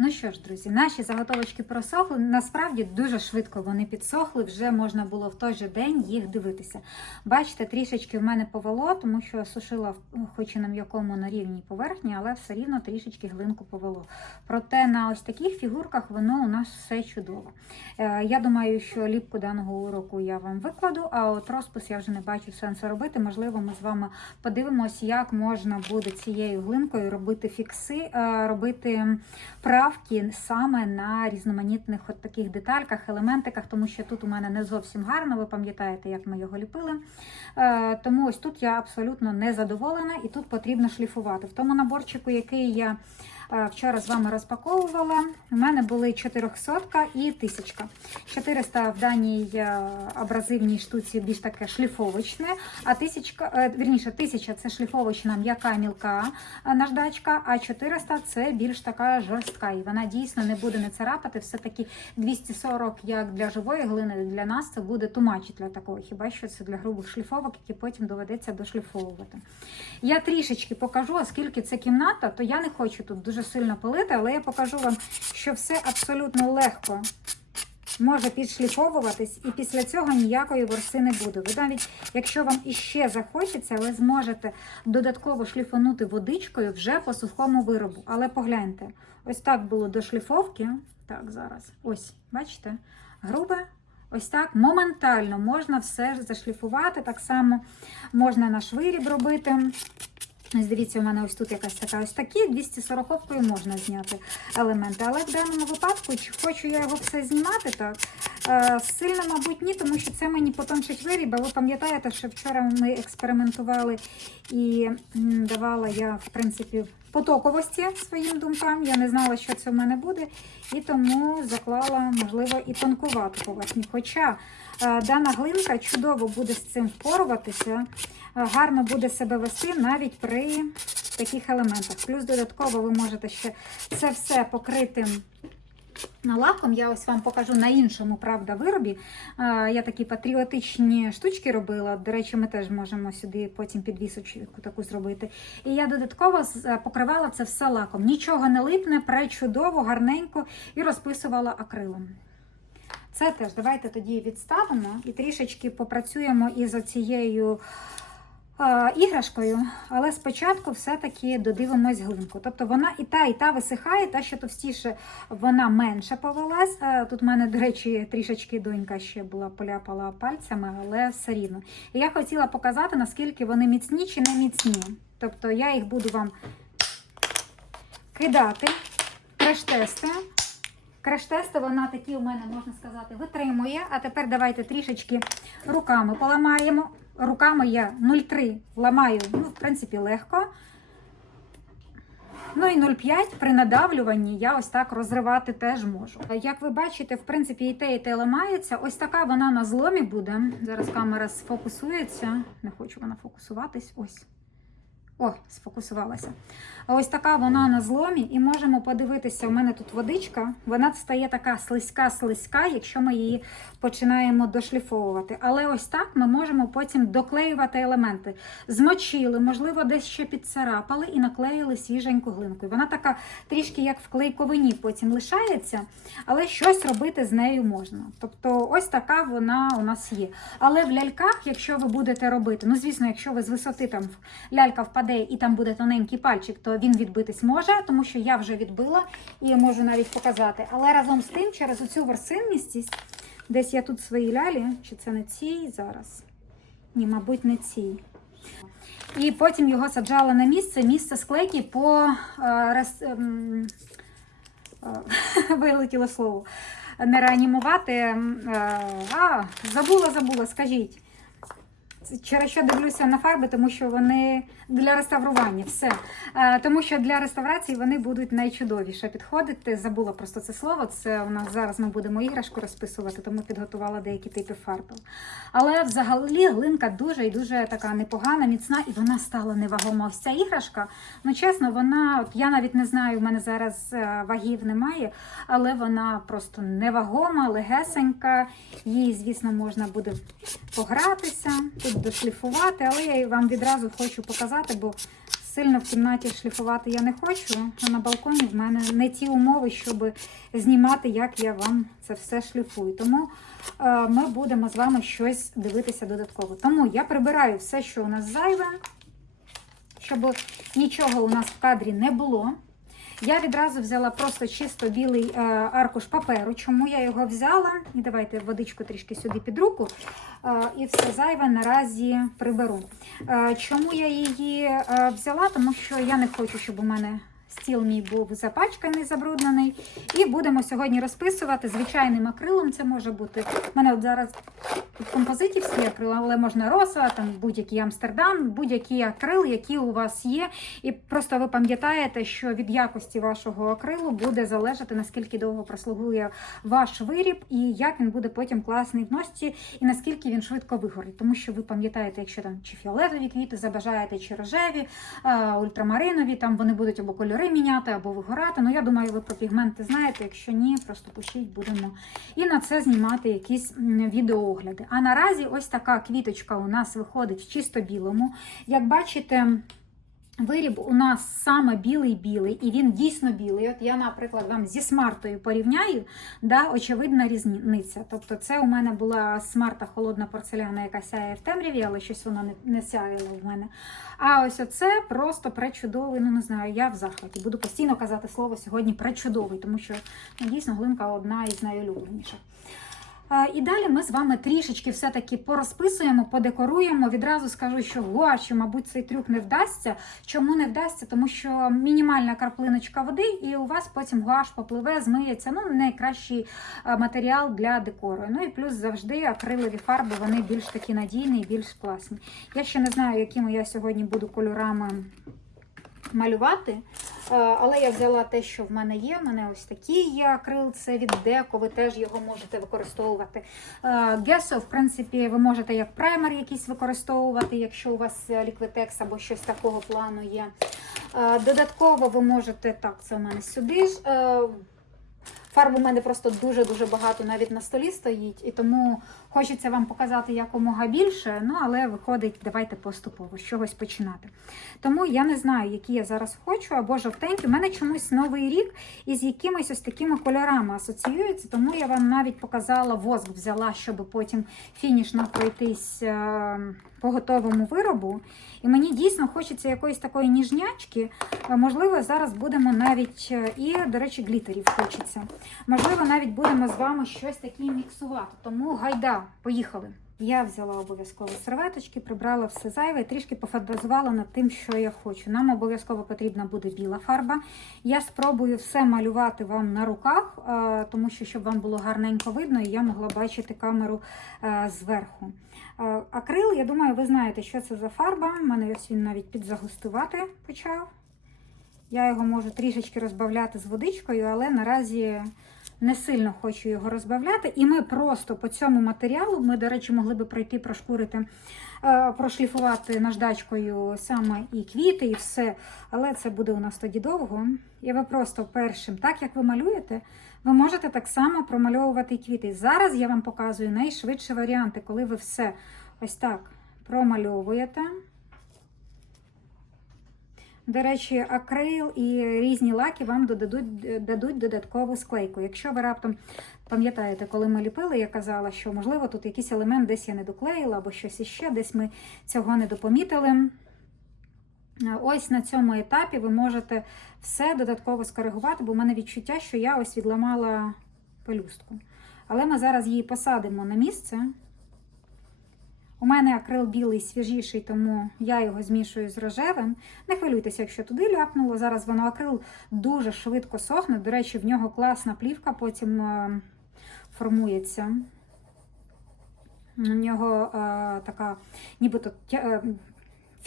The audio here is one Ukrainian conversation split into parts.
Ну що ж, друзі, наші заготовочки просохли. Насправді дуже швидко вони підсохли. Вже можна було в той же день їх дивитися. Бачите, трішечки в мене повело, тому що сушила в- хоч і на м'якому на рівній поверхні, але все рівно трішечки глинку повело. Проте на ось таких фігурках воно у нас все чудово. Е, Я думаю, що ліпку даного уроку я вам викладу, а от розпис я вже не бачу сенсу робити. Можливо, ми з вами подивимось, як можна буде цією глинкою робити фікси, е, робити правки саме на різноманітних от таких детальках, елементиках, тому що тут у мене не зовсім гарно. Ви пам'ятаєте, як ми його ліпили. Е, Тому ось тут я абсолютно не задоволена, і тут потрібно шліфувати. В тому наборчику, який я вчора з вами розпаковувала, у мене були 400 і 1000. 400 в даній е, абразивній штуці більш таке шліфовочне, а 1000, е, вірніше, 1000 це шліфовочна м'яка мілка е, наждачка, а 400 це більш така жорстка. І вона дійсно не буде не царапати. Все-таки 240, як для живої глини, для нас це буде тумачі для такого. Хіба що це для грубих шліфовок, які потім доведеться дошліфовувати. Я трішечки покажу, оскільки це кімната, то я не хочу тут дуже сильно пилити, але я покажу вам, що все абсолютно легко може підшліфовуватись, і після цього ніякої ворси не буде. Ви навіть, якщо вам іще захочеться, ви зможете додатково шліфанути водичкою вже по сухому виробу. Але погляньте, ось так було до шліфовки. Так, зараз. Ось, бачите, грубе. Ось так моментально можна все зашліфувати. Так само можна наш виріб робити. Ось дивіться, у мене ось тут якась така ось такі 240-кою можна зняти елементи. Але в даному випадку, чи хочу я його все знімати так? е, Сильно, мабуть, ні, тому що це мені потончить виріб. А ви пам'ятаєте, що вчора ми експериментували і м, давала я, в принципі, потоковості своїм думкам. Я не знала, що це в мене буде, і тому заклала, можливо, і тонкувату поверхню. Хоча дана глинка чудово буде з цим впоруватися, е, гарно буде себе вести навіть при таких елементах. Плюс додатково ви можете ще це все покрити. Лаком я ось вам покажу на іншому, правда, виробі. Е, Я такі патріотичні штучки робила. До речі, ми теж можемо сюди потім підвісочку таку зробити. І я додатково е, покривала це все лаком. Нічого не липне, пречудово, гарненько і розписувала акрилом. Це теж давайте тоді відставимо і трішечки попрацюємо із оцією е, іграшкою, але спочатку все-таки додивимось глинку. Тобто вона і та, і та висихає, та, що товстіше, вона менше повелась. Е, Тут в мене, до речі, трішечки донька ще була поляпала пальцями, але все рівно. І я хотіла показати, наскільки вони міцні чи не міцні. Тобто я їх буду вам кидати, креш-тести. Креш-тести, вона такі у мене, можна сказати, витримує. А тепер давайте трішечки руками поламаємо. Руками я 0,3 ламаю, ну, в принципі, легко. Ну і 0,5 при надавлюванні я ось так розривати теж можу. Як ви бачите, в принципі, і те, і те ламається. Ось така вона на зломі буде. Зараз камера сфокусується. Не хочу вона фокусуватись. Ось. О, сфокусувалася. Ось така вона на зломі, і можемо подивитися, у мене тут водичка, вона стає така слизька-слизька, якщо ми її починаємо дошліфовувати. Але ось так ми можемо потім доклеювати елементи. Змочили, можливо, десь ще підцарапали і наклеїли свіженьку глинку. Вона така трішки як в клейковині потім лишається, але щось робити з нею можна. Тобто, ось така вона у нас є. Але в ляльках, якщо ви будете робити, ну звісно, якщо ви з висоти там лялька впаде і там буде тоненький пальчик, то він відбитись може, тому що я вже відбила і можу навіть показати. Але разом з тим, через оцю ворсинністість, десь я тут свої лялі, чи це не цій зараз? Ні, мабуть, не цій. І потім його саджала на місце, місце склейки по е, рес- ем, е, вилетіло слово. Не реанімувати. ем, е, а, забула, забула, скажіть. Через що дивлюся на фарби, тому що вони для реставрування, все. Е, Тому що для реставрації вони будуть найчудовіше підходити. Забула просто це слово. Це у нас зараз ми будемо іграшку розписувати, тому підготувала деякі типи фарб. Але взагалі глинка дуже і дуже така непогана, міцна, і вона стала невагома. Ось ця іграшка. Ну чесно, вона, от я навіть не знаю, у мене зараз е, вагів немає, але вона просто невагома, легесенька. Її, звісно, можна буде погратися, тут дошліфувати, але я вам відразу хочу показати, бо сильно в кімнаті шліфувати я не хочу, на балконі в мене не ті умови, щоб знімати, як я вам це все шліфую. Тому е, ми будемо з вами щось дивитися додатково. Тому я прибираю все, що у нас зайве, щоб нічого у нас в кадрі не було. Я відразу взяла просто чисто білий е, аркуш паперу. Чому я його взяла? І давайте водичку трішки сюди під руку. Е, і все зайве наразі приберу. Е, чому я її взяла? Тому що я не хочу, щоб у мене стіл мій був запачканий, забруднений. І будемо сьогодні розписувати звичайним акрилом. Це може бути. У мене от зараз композитівський акрил, але можна роса, там будь-який Амстердам, будь-які акрили, які у вас є. І просто ви пам'ятаєте, що від якості вашого акрилу буде залежати, наскільки довго прослугує ваш виріб, і як він буде потім класний в носці, і наскільки він швидко вигорить. Тому що ви пам'ятаєте, якщо там чи фіолетові квіти забажаєте, чи рожеві, ультрамаринові, там вони будуть або кольори міняти, або вигорати. Ну я думаю, ви про пігменти знаєте. Якщо ні, просто пишіть, будемо і на це знімати якісь відеоогляди. А наразі ось така квіточка у нас виходить в чисто білому. Як бачите, виріб у нас саме білий-білий, і він дійсно білий. От я, наприклад, вам зі смартою порівняю, да, очевидна різниця. Тобто, це у мене була смарта холодна порцеляна, яка сяє в темряві, але щось вона не, не сяяла в мене. А ось оце просто пречудовий, ну не знаю, я в захваті. Буду постійно казати слово сьогодні пречудовий, тому що ну, дійсно глинка одна із найулюбленіших. А, І далі ми з вами трішечки все-таки порозписуємо, подекоруємо. Відразу скажу, що гуашю, мабуть, цей трюк не вдасться. Чому не вдасться? Тому що мінімальна краплиночка води, і у вас потім гуаш попливе, змиється. Ну, найкращий матеріал для декору. Ну і плюс завжди акрилові фарби вони більш такі надійні і більш класні. Я ще не знаю, якими я сьогодні буду кольорами малювати. Е, Але я взяла те, що в мене є. У мене ось такий є акрил, це від деко, ви теж його можете використовувати. Гесо, в принципі, ви можете як праймер якийсь використовувати, якщо у вас ліквітекс або щось такого плану є. Е, Додатково ви можете, так, це у мене сюди ж. е, Фарб у мене просто дуже-дуже багато навіть на столі стоїть, і тому хочеться вам показати якомога більше, ну але виходить, давайте поступово з чогось починати. Тому я не знаю, які я зараз хочу, або жовтенькі. У мене чомусь новий рік із якимись ось такими кольорами асоціюється, тому я вам навіть показала воск, взяла, щоб потім фінішно пройтись е, по готовому виробу. І мені дійсно хочеться якоїсь такої ніжнячки. Е, Можливо, зараз будемо навіть е, і, до речі, глітерів хочеться. Можливо, навіть будемо з вами щось таке міксувати. Тому гайда, поїхали. Я взяла обов'язково серветочки, прибрала все зайве і трішки пофантазувала над тим, що я хочу. Нам обов'язково потрібна буде біла фарба. Я спробую все малювати вам на руках, е, тому що щоб вам було гарненько видно, і я могла бачити камеру е, зверху. Е, Акрил, я думаю, ви знаєте, що це за фарба. У мене ось він навіть підзагустувати почав. Я його можу трішечки розбавляти з водичкою, але наразі не сильно хочу його розбавляти. І ми просто по цьому матеріалу, ми, до речі, могли би пройти прошкурити, е, прошліфувати наждачкою саме і квіти, і все. Але це буде у нас тоді довго. І ви просто першим, так як ви малюєте, ви можете так само промальовувати і квіти. Зараз я вам показую найшвидші варіанти, коли ви все ось так промальовуєте. До речі, акрил і різні лаки вам додадуть, дадуть додаткову склейку. Якщо ви раптом пам'ятаєте, коли ми ліпили, я казала, що можливо тут якийсь елемент десь я не доклеїла або щось іще, десь ми цього не допомітили. Ось на цьому етапі ви можете все додатково скоригувати, бо в мене відчуття, що я ось відламала пелюстку. Але ми зараз її посадимо на місце. У мене акрил білий свіжіший, тому я його змішую з рожевим. Не хвилюйтеся, якщо туди ляпнуло. Зараз воно акрил дуже швидко сохне. До речі, в нього класна плівка потім е, формується. У нього е, така, нібито тя- е,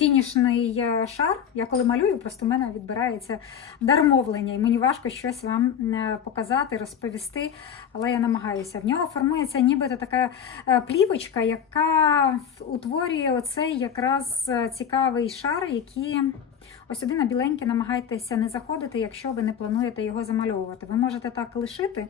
фінішний шар. Я коли малюю, просто в мене відбирається дармовлення, і мені важко щось вам е, показати, розповісти, але я намагаюся. В нього формується нібито така е, плівочка, яка утворює оцей якраз е, цікавий шар, який. Ось сюди на біленьке намагайтеся не заходити, якщо ви не плануєте його замальовувати. Ви можете так лишити,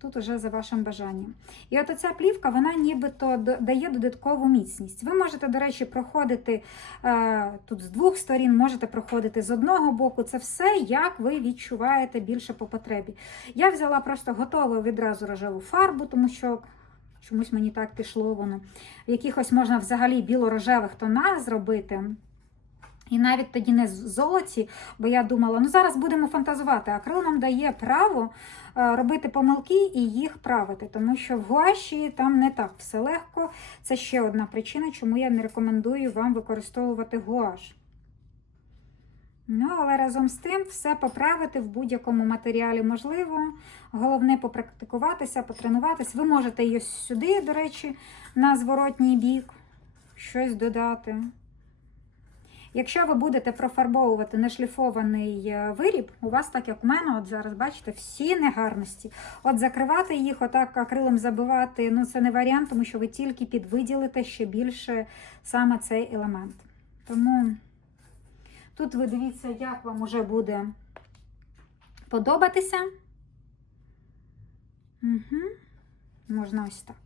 Тут уже за вашим бажанням. І от оця плівка, вона нібито дає додаткову міцність. Ви можете, до речі, проходити е, тут з двох сторін, можете проходити з одного боку. Це все, як ви відчуваєте більше по потребі. Я взяла просто готову відразу рожеву фарбу, тому що чомусь мені так пішло воно. В якихось можна взагалі біло-рожевих тонах зробити. І навіть тоді не з золоті, бо я думала, ну зараз будемо фантазувати. Акрил нам дає право е, робити помилки і їх правити, тому що в гуаші там не так все легко. Це ще одна причина, чому я не рекомендую вам використовувати гуаш. Ну, але разом з тим все поправити в будь-якому матеріалі можливо. Головне попрактикуватися, потренуватися. Ви можете її сюди, до речі, на зворотній бік щось додати. Якщо ви будете профарбовувати нешліфований е, виріб, у вас, так як у мене, от зараз бачите, всі негарності. От закривати їх, отак акрилом забивати, ну це не варіант, тому що ви тільки підвиділите ще більше саме цей елемент. Тому тут ви дивіться, як вам уже буде подобатися. Угу. Можна ось так.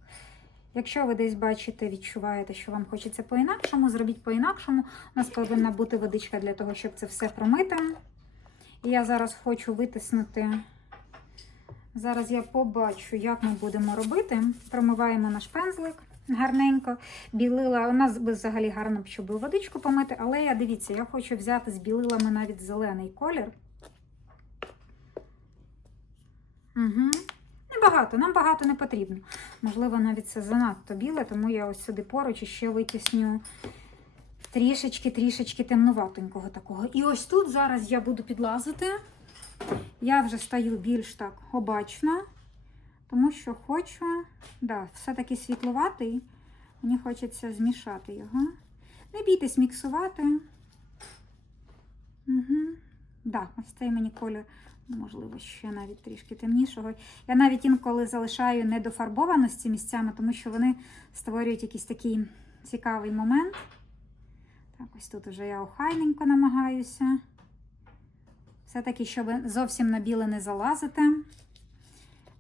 Якщо ви десь бачите, відчуваєте, що вам хочеться по-інакшому, зробіть по-інакшому. У нас повинна бути водичка для того, щоб це все промити. І я зараз хочу витиснути. Зараз я побачу, як ми будемо робити. Промиваємо наш пензлик гарненько. Білила, у нас взагалі гарно, щоб водичку помити, але я дивіться, я хочу взяти з білилами навіть зелений колір. Угу. Небагато, нам багато не потрібно. Можливо, навіть це занадто біле, тому я ось сюди поруч ще витісню трішечки-трішечки темнуватенького такого. І ось тут зараз я буду підлазити. Я вже стаю більш так обачно, тому що хочу, да, все-таки світловатий, мені хочеться змішати його. Не бійтесь міксувати. Угу. Да, ось цей мені колір можливо, ще навіть трішки темнішого. Я навіть інколи залишаю недофарбованості місцями, тому що вони створюють якийсь такий цікавий момент. Так, ось тут уже я охайненько намагаюся. Все-таки, щоб зовсім на біле не залазити.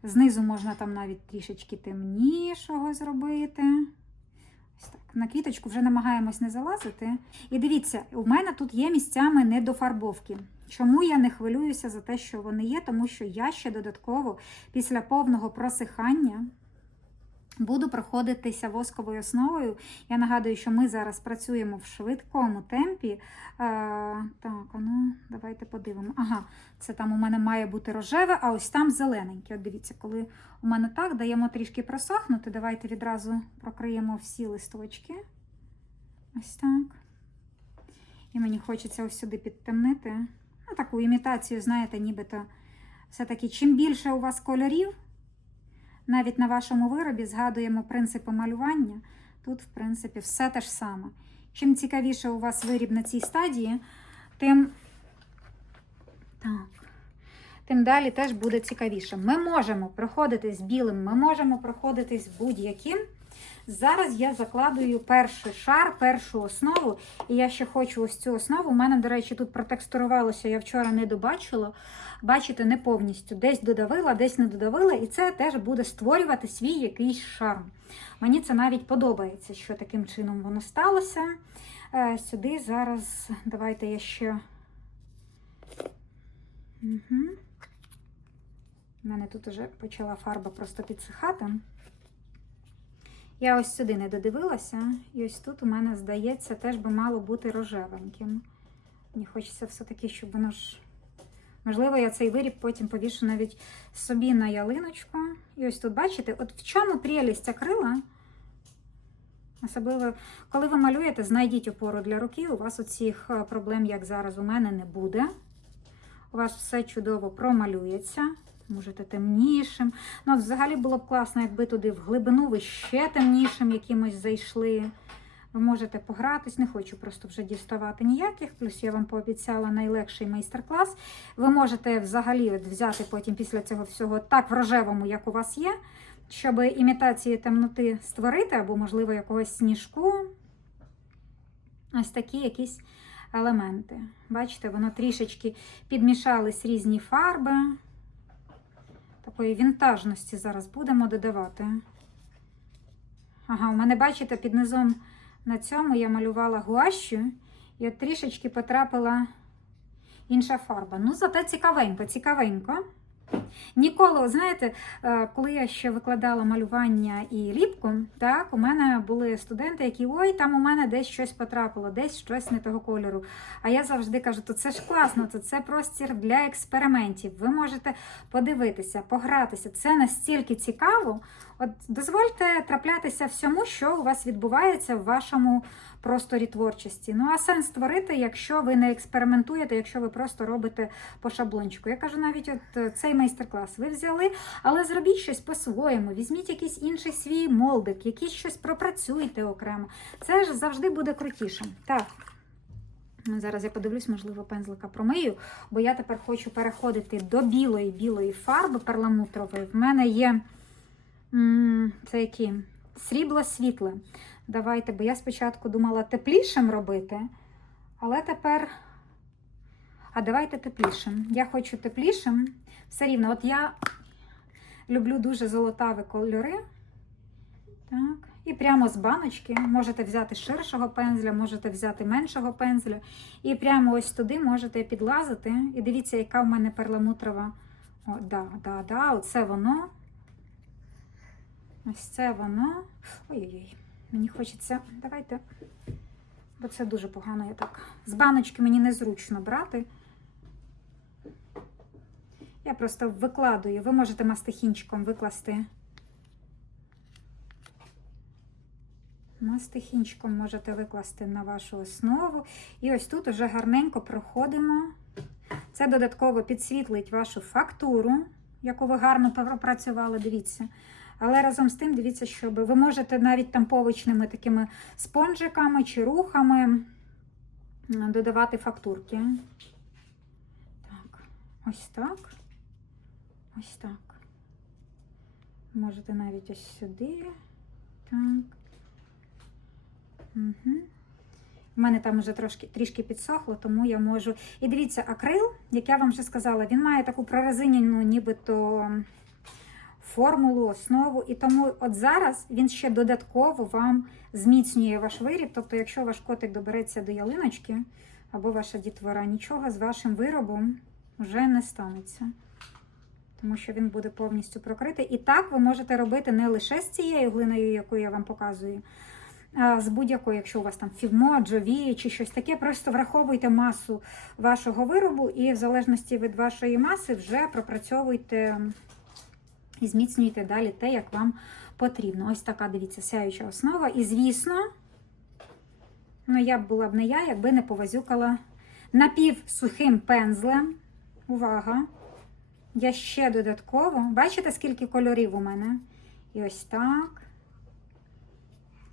Знизу можна там навіть трішечки темнішого зробити. Так. На квіточку вже намагаємось не залазити. І дивіться, у мене тут є місцями недофарбовки. Чому я не хвилююся за те, що вони є? Тому що я ще додатково після повного просихання буду проходитися восковою основою. Я нагадую, що ми зараз працюємо в швидкому темпі. Е, так, ну, давайте подивимо. Ага, це там у мене має бути рожеве, а ось там зелененьке. От дивіться, коли у мене так, даємо трішки просохнути. Давайте відразу прокриємо всі листочки. Ось так. І мені хочеться ось сюди підтемнити. Ну, таку імітацію, знаєте, нібито все-таки, чим більше у вас кольорів, навіть на вашому виробі згадуємо принципи малювання. Тут, в принципі, все те ж саме. Чим цікавіше у вас виріб на цій стадії, тим, так, тим далі теж буде цікавіше. Ми можемо проходити з білим, ми можемо проходити з будь-яким. Зараз я закладую перший шар, першу основу, і я ще хочу ось цю основу. У мене, до речі, тут протекстурувалося, я вчора не добачила. Бачите, не повністю. Десь додавила, десь не додавила, і це теж буде створювати свій якийсь шарм. Мені це навіть подобається, що таким чином воно сталося. Е, Сюди зараз давайте я ще. Угу. У мене тут вже почала фарба просто підсихати. Я ось сюди не додивилася, і ось тут у мене, здається, теж би мало бути рожевеньким. Мені хочеться все-таки, щоб воно ж. Можливо, я цей виріб потім повішу навіть собі на ялиночку. І ось тут, бачите, от в чому прелість акрила? Особливо, коли ви малюєте, знайдіть опору для руки, у вас оцих е, проблем, як зараз у мене, не буде. У вас все чудово промалюється. Можете темнішим. Ну, взагалі було б класно, якби туди в глибину ви ще темнішим якимось зайшли. Ви можете погратись, не хочу просто вже діставати ніяких. Плюс я вам пообіцяла найлегший майстер-клас. Ви можете взагалі от взяти потім після цього всього так в рожевому, як у вас є, щоб імітації темноти створити, або, можливо, якогось сніжку. Ось такі якісь елементи. Бачите, воно трішечки підмішались різні фарби. Такої вінтажності зараз будемо додавати. Ага, у мене, бачите, під низом на цьому я малювала гуашю, і от трішечки потрапила інша фарба. Ну, зате цікавенько, цікавенько. Ніколи, знаєте, е, коли я ще викладала малювання і ліпку, так, у мене були студенти, які ой, там у мене десь щось потрапило, десь щось не того кольору. А я завжди кажу, то це ж класно, то це простір для експериментів. Ви можете подивитися, погратися. Це настільки цікаво. От дозвольте траплятися всьому, що у вас відбувається в вашому просторі творчості. Ну а сенс створити, якщо ви не експериментуєте, якщо ви просто робите по шаблончику. Я кажу, навіть от е, цей майстер-клас ви взяли, але зробіть щось по-своєму. Візьміть якийсь інший свій молдик, якийсь щось пропрацюйте окремо. Це ж завжди буде крутішим. Так. Ну, Зараз я подивлюсь, можливо, пензлика промию, бо я тепер хочу переходити до білої білої фарби перламутрової. В мене є це які? Срібло світле. Давайте, бо я спочатку думала теплішим робити, але тепер. А давайте теплішим. Я хочу теплішим. Все рівно, от я люблю дуже золотаві кольори. Так. І прямо з баночки можете взяти ширшого пензля, можете взяти меншого пензля. І прямо ось туди можете підлазити. І дивіться, яка в мене перламутрова. О, да, да, да, оце воно. Ось це воно. Ой-ой-ой, мені хочеться. Давайте. Бо це дуже погано. Я так. З баночки мені незручно брати. Я просто викладую. Ви можете мастихінчиком викласти. Мастихінчиком можете викласти на вашу основу. І ось тут уже гарненько проходимо. Це додатково підсвітлить вашу фактуру, яку ви гарно пропрацювали, дивіться. Але разом з тим, дивіться, щоб ви можете навіть там повичними такими спонжиками чи рухами додавати фактурки. Так, ось так. Ось так. Можете навіть ось сюди. Так. Угу. У мене там вже трошки трішки підсохло, тому я можу. І дивіться, акрил, як я вам вже сказала, він має таку прорезинену нібито формулу, основу. І тому от зараз він ще додатково вам зміцнює ваш виріб. Тобто, якщо ваш котик добереться до ялиночки або ваша дітвора, нічого з вашим виробом вже не станеться. Тому що він буде повністю прокритий. І так ви можете робити не лише з цією глиною, яку я вам показую. А з будь-якої, якщо у вас там фівмо, джові чи щось таке, просто враховуйте масу вашого виробу і в залежності від вашої маси вже пропрацьовуйте і зміцнюйте далі те, як вам потрібно. Ось така, дивіться, сяюча основа. І, звісно, ну, я б була б не я, якби не повазюкала напівсухим пензлем. Увага! Я ще додатково. Бачите, скільки кольорів у мене? І ось так.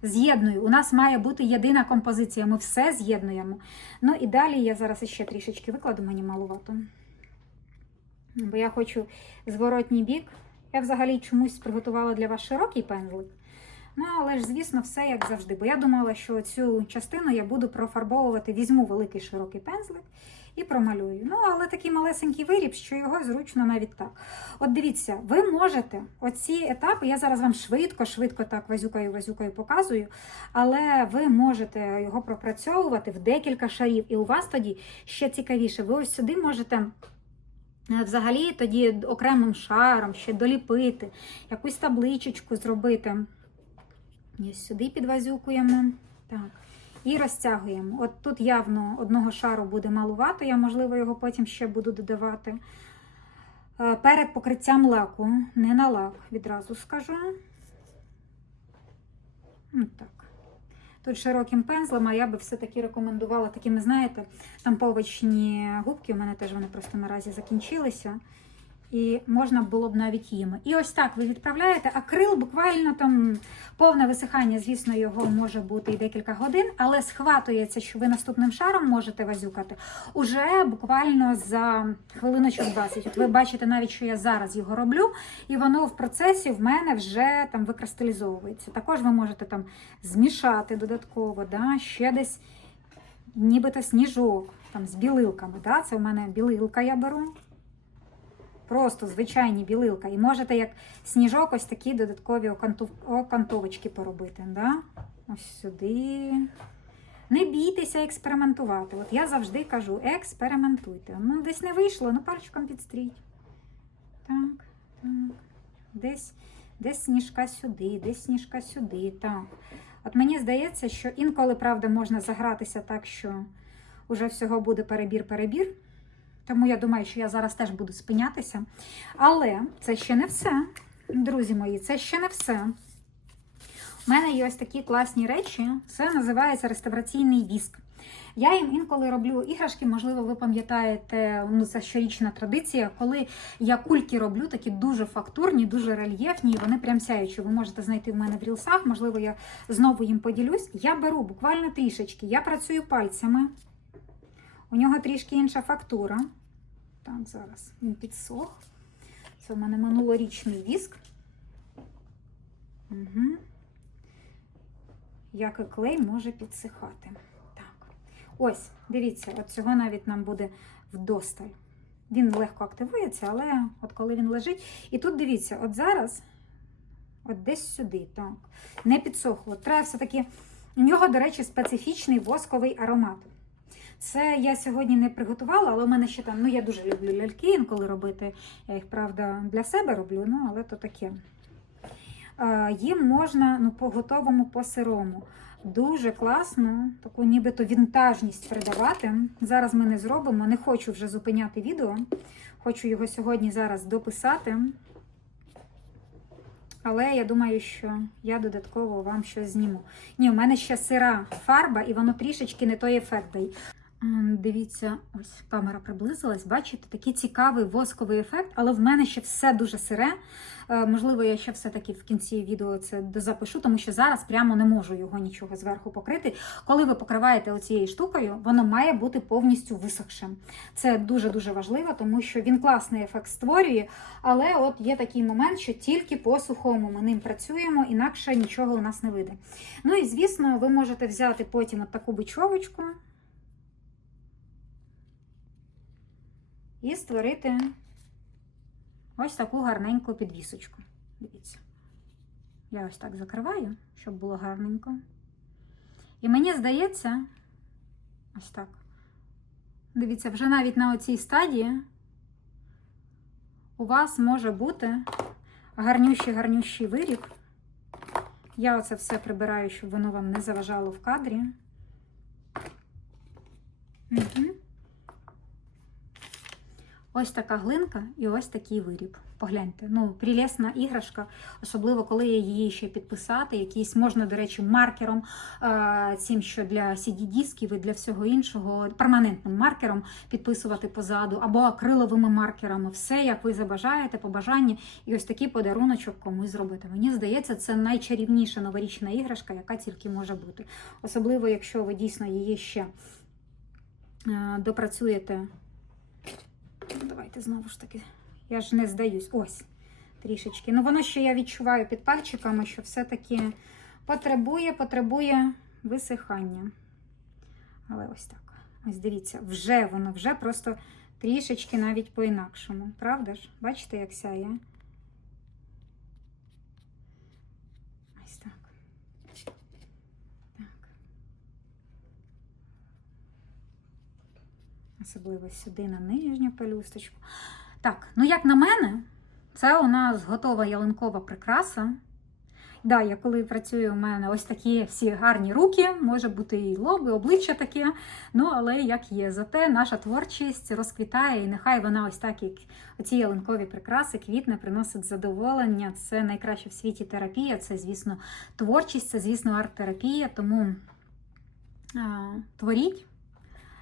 З'єдную. У нас має бути єдина композиція. Ми все з'єднуємо. Ну і далі я зараз ще трішечки викладу, мені малувато. Бо я хочу зворотній бік. Я взагалі чомусь приготувала для вас широкий пензлик. Ну, але ж, звісно, все як завжди. Бо я думала, що цю частину я буду профарбовувати, візьму великий широкий пензлик і промалюю. Ну, але такий малесенький виріб, що його зручно навіть так. От дивіться, ви можете оці етапи, я зараз вам швидко-швидко так вазюкаю, вазюкаю показую, але ви можете його пропрацьовувати в декілька шарів. І у вас тоді ще цікавіше, ви ось сюди можете. Взагалі тоді окремим шаром ще доліпити, якусь табличечку зробити. І сюди підвазюкуємо. Так. І розтягуємо. От тут явно одного шару буде малувато, я, можливо, його потім ще буду додавати. Перед покриттям лаку, не на лак, відразу скажу. Ну, так. Тут широким пензлем, а я би все-таки рекомендувала такими, знаєте, тамповочні губки. У мене теж вони просто наразі закінчилися. І можна було б навіть їми. І ось так ви відправляєте акрил, буквально там повне висихання, звісно, його може бути і декілька годин, але схватується, що ви наступним шаром можете вазюкати уже буквально за хвилиночок 20. От ви бачите навіть, що я зараз його роблю, і воно в процесі в мене вже там викристалізовується. Також ви можете там змішати додатково, да, ще десь нібито сніжок там з білилками. Да? Це в мене білилка я беру. Просто звичайні білилка. І можете як сніжок ось такі додаткові окантовочки поробити. Да? Ось сюди. Не бійтеся експериментувати. От я завжди кажу, експериментуйте. Ну, десь не вийшло, ну пальчиком підстріть. Так, так. Десь, десь сніжка сюди, десь сніжка сюди. Так. От мені здається, що інколи, правда, можна загратися так, що вже всього буде перебір-перебір. Тому я думаю, що я зараз теж буду спинятися. Але це ще не все, друзі мої, це ще не все. У мене є ось такі класні речі. Це називається реставраційний віск. Я їм інколи роблю іграшки, можливо, ви пам'ятаєте, ну це щорічна традиція, коли я кульки роблю, такі дуже фактурні, дуже рельєфні, і вони прям сяючі. Ви можете знайти в мене в рілсах, можливо, я знову їм поділюсь. Я беру буквально трішечки, я працюю пальцями. У нього трішки інша фактура. Так, зараз він підсох. Це у мене минулорічний віск. Угу. Як і клей може підсихати. Так. Ось, дивіться, от цього навіть нам буде вдосталь. Він легко активується, але от коли він лежить. І тут дивіться, от зараз, от десь сюди, так, не підсохло. Треба все-таки. У нього, до речі, специфічний восковий аромат. Це я сьогодні не приготувала, але у мене ще там, ну я дуже люблю ляльки інколи робити. Я їх, правда, для себе роблю, ну але то таке. Їм можна ну, по готовому, по сирому. Дуже класно, таку нібито вінтажність придавати. Зараз ми не зробимо. Не хочу вже зупиняти відео. Хочу його сьогодні зараз дописати. Але я думаю, що я додатково вам щось зніму. Ні, у мене ще сира фарба, і воно трішечки не той ефект дає. Дивіться, ось камера приблизилась. Бачите, такий цікавий восковий ефект, але в мене ще все дуже сире. Е, Можливо, я ще все-таки в кінці відео це дозапишу, тому що зараз прямо не можу його нічого зверху покрити. Коли ви покриваєте оцією штукою, воно має бути повністю висохшим. Це дуже-дуже важливо, тому що він класний ефект створює, але от є такий момент, що тільки по сухому ми ним працюємо, інакше нічого у нас не вийде. Ну і звісно, ви можете взяти потім от таку бичовочку. І створити ось таку гарненьку підвісочку. Дивіться. Я ось так закриваю, щоб було гарненько. І мені здається, ось так. Дивіться, вже навіть на оцій стадії у вас може бути гарнющий-гарнющий виріб. Я оце все прибираю, щоб воно вам не заважало в кадрі. Угу. Ось така глинка і ось такий виріб. Погляньте, ну, прелесна іграшка, особливо коли її ще підписати. Якийсь можна, до речі, маркером, е, цим, що для CD-дисків і для всього іншого, перманентним маркером підписувати позаду, або акриловими маркерами. Все, як ви забажаєте, по бажанні, і ось такий подаруночок комусь зробити. Мені здається, це найчарівніша новорічна іграшка, яка тільки може бути. Особливо, якщо ви дійсно її ще е, допрацюєте. Давайте знову ж таки. Я ж не здаюсь. Ось трішечки. Ну, воно ще я відчуваю під пальчиками, що все-таки потребує, потребує висихання. Але ось так. Ось дивіться, вже воно, вже просто трішечки навіть по-інакшому. Правда ж? Бачите, як сяє? Ось так. Так. Особливо сюди на нижню пелюсточку. Так, ну як на мене, це у нас готова ялинкова прикраса. Да, я коли працюю, у мене ось такі всі гарні руки, може бути і лоб, і обличчя таке. Ну, але як є. Зате наша творчість розквітає, і нехай вона ось так, як оці ялинкові прикраси, квітне, приносить задоволення. Це найкраще в світі терапія. Це, звісно, творчість, це, звісно, арт-терапія. Тому а, творіть,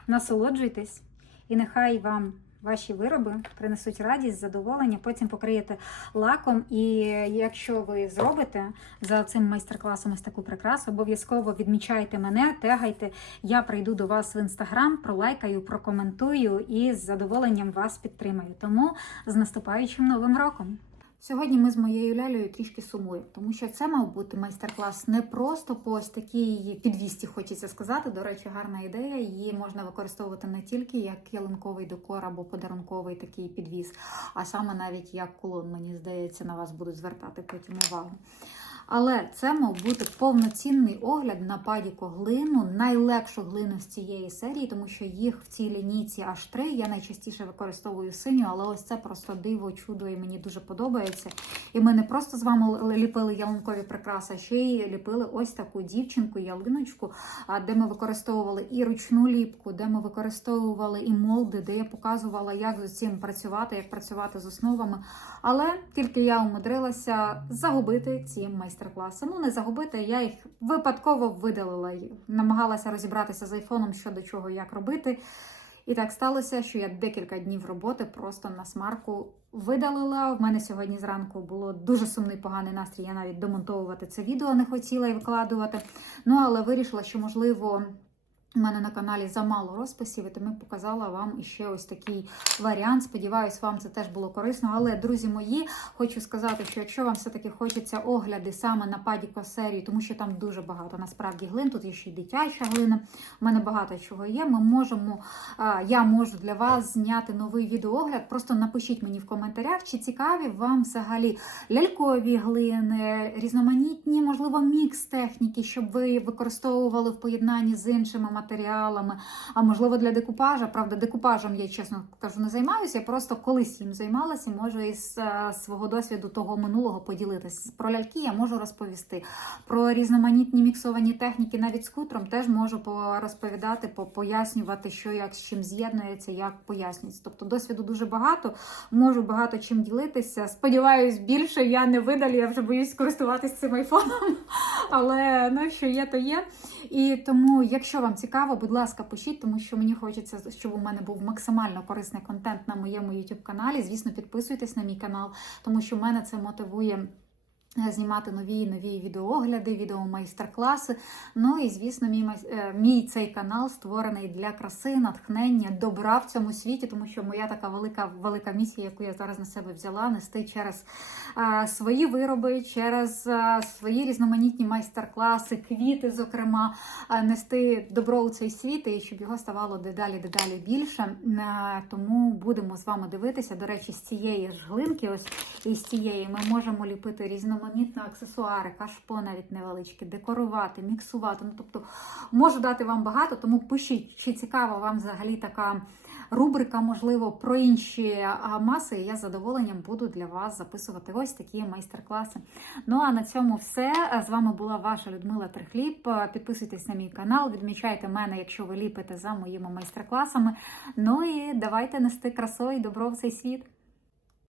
насолоджуйтесь, і нехай вам. Ваші вироби принесуть радість, задоволення, потім покриєте лаком. І якщо ви зробите за цим майстер-класом ось таку прикрасу, обов'язково відмічайте мене, тегайте. Я прийду до вас в інстаграм, пролайкаю, прокоментую і з задоволенням вас підтримаю. Тому з наступаючим новим роком! Сьогодні ми з моєю лялею трішки сумуємо, тому що це мав бути майстер-клас не просто по ось такій підвісті, хочеться сказати. До речі, гарна ідея. Її можна використовувати не тільки як ялинковий декор або подарунковий такий підвіс, а саме навіть як кулон. Мені здається, на вас будуть звертати потім увагу. Але це мав бути повноцінний огляд на падіко глину, найлегшу глину з цієї серії, тому що їх в цій лінійці аж три. Я найчастіше використовую синю, але ось це просто диво, чудо, і мені дуже подобається. І ми не просто з вами ліпили ялинкові прикраси, а ще й ліпили ось таку дівчинку, ялиночку, де ми використовували і ручну ліпку, де ми використовували і молди, де я показувала, як з цим працювати, як працювати з основами. Але тільки я умудрилася загубити ці майстер-класи. Ну, не загубити, я їх випадково видалила. Намагалася розібратися з айфоном, що до чого, як робити. І так сталося, що я декілька днів роботи просто на смарку видалила. В мене сьогодні зранку було дуже сумний поганий настрій. Я навіть демонтовувати це відео не хотіла і викладувати. Ну але вирішила, що можливо. У мене на каналі замало розписів, і тому показала вам іще ось такий варіант. Сподіваюсь, вам це теж було корисно. Але, друзі мої, хочу сказати, що якщо вам все-таки хочеться огляди саме на падіко серії, тому що там дуже багато насправді глин, тут є ще й дитяча глина. У мене багато чого є. Ми можемо, я можу для вас зняти новий відеоогляд. Просто напишіть мені в коментарях, чи цікаві вам взагалі лялькові глини, різноманітні, можливо, мікс техніки, щоб ви використовували в поєднанні з іншими матеріалами а можливо для декупажа. Правда, декупажем я чесно кажу, не займаюся. Я просто колись їм займалася можу із е, свого досвіду того минулого поділитися. Про ляльки я можу розповісти. Про різноманітні міксовані техніки, навіть з хутром, теж можу розповідати, пояснювати, що як з чим з'єднується, як пояснюється. Тобто досвіду дуже багато, можу багато чим ділитися. Сподіваюсь, більше я не видалю, я вже боюсь користуватися цим айфоном. Але ну, що є, то є. І тому, якщо вам цікаво, будь ласка, пишіть, тому що мені хочеться, щоб у мене був максимально корисний контент на моєму youtube каналі. Звісно, підписуйтесь на мій канал, тому що мене це мотивує. Знімати нові нові відеоогляди, відеомайстер-класи. Ну і звісно, мій е, мій цей канал створений для краси, натхнення, добра в цьому світі, тому що моя така велика велика місія, яку я зараз на себе взяла, нести через а, свої вироби, через а, свої різноманітні майстер-класи, квіти, зокрема, а, нести добро у цей світ і щоб його ставало дедалі дедалі більше. А, тому будемо з вами дивитися. До речі, з цієї ж глинки, ось і з цієї ми можемо ліпити різноманітні різноманітні аксесуари, кашпо навіть невеличкі, декорувати, міксувати. Ну, тобто можу дати вам багато, тому пишіть, чи цікава вам взагалі така рубрика, можливо, про інші маси. І я з задоволенням буду для вас записувати ось такі майстер-класи. Ну а на цьому все. З вами була ваша Людмила Трихліб. Підписуйтесь на мій канал, відмічайте мене, якщо ви ліпите за моїми майстер-класами. Ну і давайте нести красу і добро в цей світ.